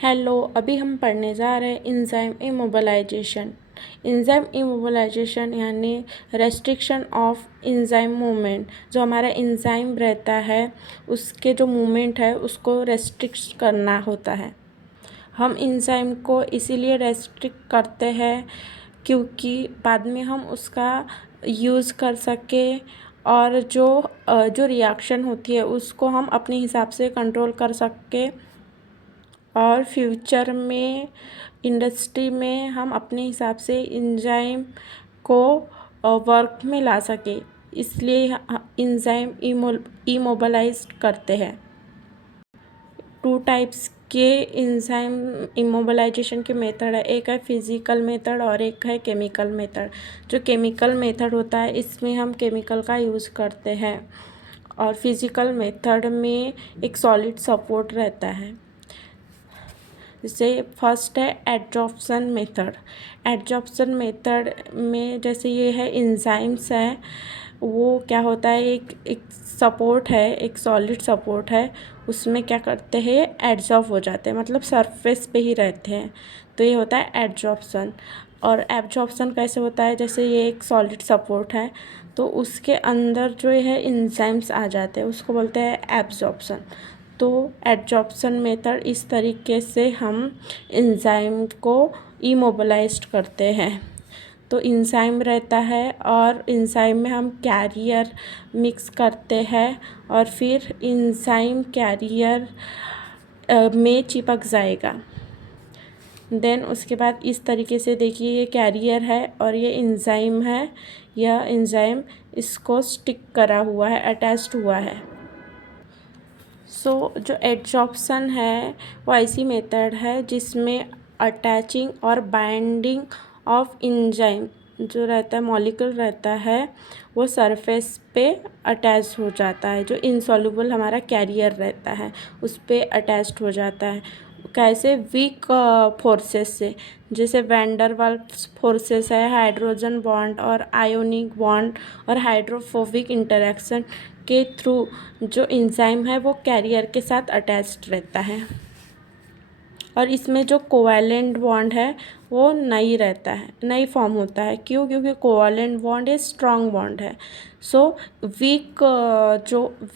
Hello, अभी हम पढ़ने जा रहे हैं इंजाइम इमोबिलाइजेशन। इंजाइम इमोबिलाइजेशन यानी रेस्ट्रिक्शन ऑफ इंजाइम मूवमेंट। जो हमारा इंजाइम रहता है उसके जो मूवमेंट है उसको रेस्ट्रिक्ट करना होता है। हम इंजाइम को इसीलिए रेस्ट्रिक्ट करते हैं क्योंकि बाद में हम उसका यूज़ कर सकें और जो रिएक्शन होती है उसको हम अपने हिसाब से कंट्रोल कर सकें और फ्यूचर में इंडस्ट्री में हम अपने हिसाब से एंजाइम को वर्क में ला सके, इसलिए एंजाइम इमोबिलाइज करते हैं। 2 टाइप्स के एंजाइम इमोबिलाइजेशन के मेथड है, एक है फिज़िकल मेथड और एक है केमिकल मेथड। जो केमिकल मेथड होता है इसमें हम केमिकल का यूज़ करते हैं और फिज़िकल मेथड में एक सॉलिड सपोर्ट रहता है। जैसे फर्स्ट है एडजॉर्प्शन मेथड। एडजॉर्प्शन मेथड में जैसे ये है एंजाइम्स है, वो क्या होता है, एक सपोर्ट है, एक सॉलिड सपोर्ट है, उसमें क्या करते हैं एडजॉर्ब हो जाते हैं, मतलब सरफेस पे ही रहते हैं, तो ये होता है एडजॉर्प्शन। और एब्जॉर्प्शन कैसे होता है, जैसे ये एक सॉलिड सपोर्ट है तो उसके अंदर जो है एंजाइम्स आ जाते हैं, उसको बोलते हैं एब्जॉर्प्शन। तो एडजॉर्प्शन मेथड इस तरीके से हम एंजाइम को इमोबिलाइज्ड करते हैं। तो एंजाइम रहता है और एंजाइम में हम कैरियर मिक्स करते हैं और फिर एंजाइम कैरियर में चिपक जाएगा। देन उसके बाद इस तरीके से देखिए ये कैरियर है और ये एंजाइम है, यह एंजाइम इसको स्टिक करा हुआ है, अटैच्ड हुआ है। जो एडजॉर्प्शन है वो ऐसी मेथड है जिसमें अटैचिंग और बाइंडिंग ऑफ एंजाइम जो रहता है, मॉलिक्यूल रहता है, वो सरफेस पे अटैच हो जाता है। जो इनसॉल्युबल हमारा कैरियर रहता है उस पे अटैच्ड हो जाता है। कैसे, वीक फोर्सेस से, जैसे वैन वाल्स फोर्सेस है, हाइड्रोजन बॉन्ड और आयोनिक बॉन्ड और हाइड्रोफोबिक इंटरेक्शन के थ्रू जो एंजाइम है वो कैरियर के साथ अटैच्ड रहता है। और इसमें जो कोवैलेंट बॉन्ड है वो नहीं रहता है, नहीं फॉर्म होता है। क्यों? क्योंकि कोवैलेंट बॉन्ड एक स्ट्रॉन्ग बॉन्ड है। जो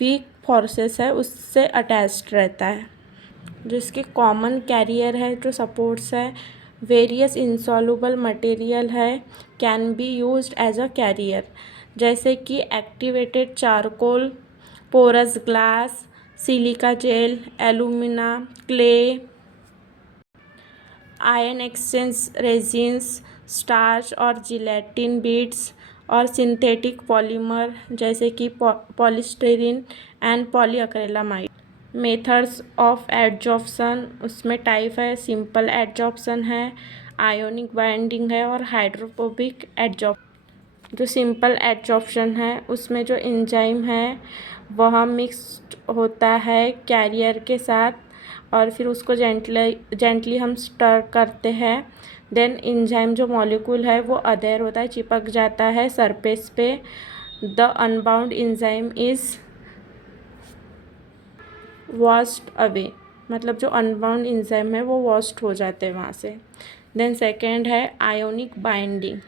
वीक फोर्सेस है उससे अटैच्ड रहता है। जो इसके कॉमन कैरियर है, जो सपोर्ट्स है, वेरियस इंसॉल्युबल मटेरियल है, can be used as a carrier, जैसे कि activated charcoal, porous glass, silica gel, alumina, clay, ion exchange resins, starch और जिलेटिन बीड्स और सिंथेटिक पॉलीमर जैसे कि polystyrene and polyacrylamide. Methods of adsorption, उसमें type है, simple adsorption है, ionic binding है और हाइड्रोफोबिक एडजॉर्प्शन। जो सिंपल एडजॉर्प्शन है उसमें जो एंजाइम है वह मिक्स्ड होता है कैरियर के साथ और फिर उसको जेंटली हम स्टर करते हैं। देन एंजाइम जो मॉलिक्यूल है वो अधेर होता है, चिपक जाता है सरफेस पे। The unbound enzyme is washed away, मतलब जो अनबाउंड एंजाइम है वो वॉश्ड हो जाते हैं वहाँ से। देन सेकेंड है आयोनिक बाइंडिंग।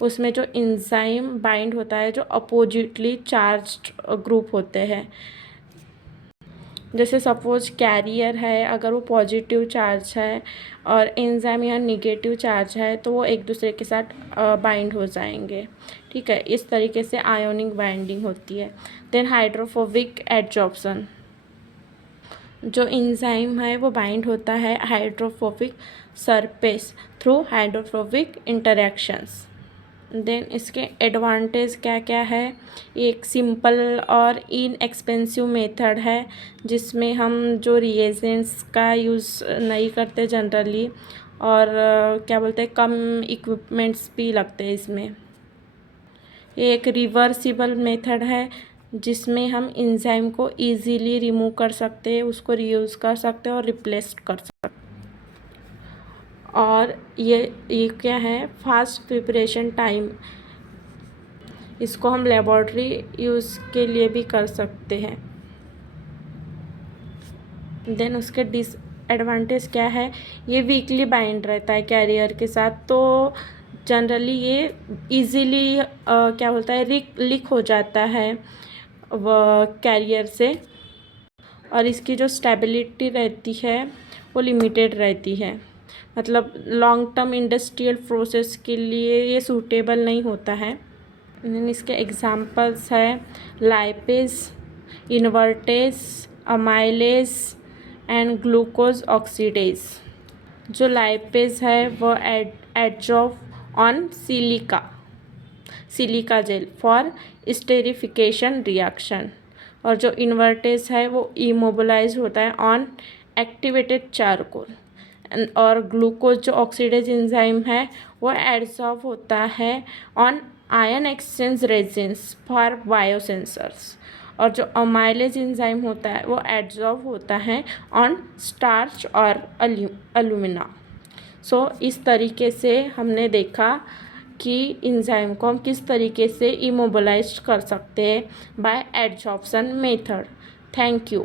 उसमें जो एंजाइम बाइंड होता है जो अपोजिटली चार्ज्ड ग्रुप होते हैं, जैसे सपोज कैरियर है, अगर वो पॉजिटिव चार्ज है और एंजाइम यहाँ निगेटिव चार्ज है तो वो एक दूसरे के साथ बाइंड हो जाएंगे। ठीक है, इस तरीके से आयोनिक बाइंडिंग होती है। देन हाइड्रोफोबिक एडजॉर्प्शन, जो एंजाइम है वो बाइंड होता है hydrophobic surface through hydrophobic interactions. Then इसके एडवांटेज क्या क्या है, एक सिंपल और इनएक्सपेंसिव मेथड है जिसमें हम जो रिएजेंट्स का यूज़ नहीं करते जनरली और क्या बोलते हैं, कम इक्विपमेंट्स भी लगते हैं इसमें। ये एक रिवर्सिबल मेथड है जिसमें हम एंजाइम को इजीली रिमूव कर सकते हैं, उसको रीयूज़ कर सकते हैं और रिप्लेस कर सकते हैं। और ये क्या है, फास्ट प्रिपरेशन टाइम, इसको हम लेबॉर्ट्री यूज़ के लिए भी कर सकते हैं। देन उसके डिसएडवांटेज क्या है, ये वीकली बाइंड रहता है कैरियर के साथ, तो जनरली ये इजीली क्या बोलता है लीक हो जाता है वह कैरियर से, और इसकी जो स्टेबिलिटी रहती है वो लिमिटेड रहती है, मतलब लॉन्ग टर्म इंडस्ट्रियल प्रोसेस के लिए ये सूटेबल नहीं होता है। इसके एग्जांपल्स है lipase, invertase, amylase and glucose oxidase. जो लाइपेज है वो adsorb on silica gel for esterification reaction, और जो इन्वर्टेज है वो इमोबिलाइज होता है ऑन एक्टिवेटेड चारकोल, और ग्लूकोज जो ऑक्सीडेज एंजाइम है वो एडजॉर्ब होता है on ion exchange resins for biosensors, और जो अमाइलेज एंजाइम होता है वो एडजॉर्ब होता है ऑन स्टार्च और अलुमिना। सो इस तरीके से हमने देखा कि एंजाइम को हम किस तरीके से इमोबिलाइज कर सकते हैं by adsorption method. Thank you.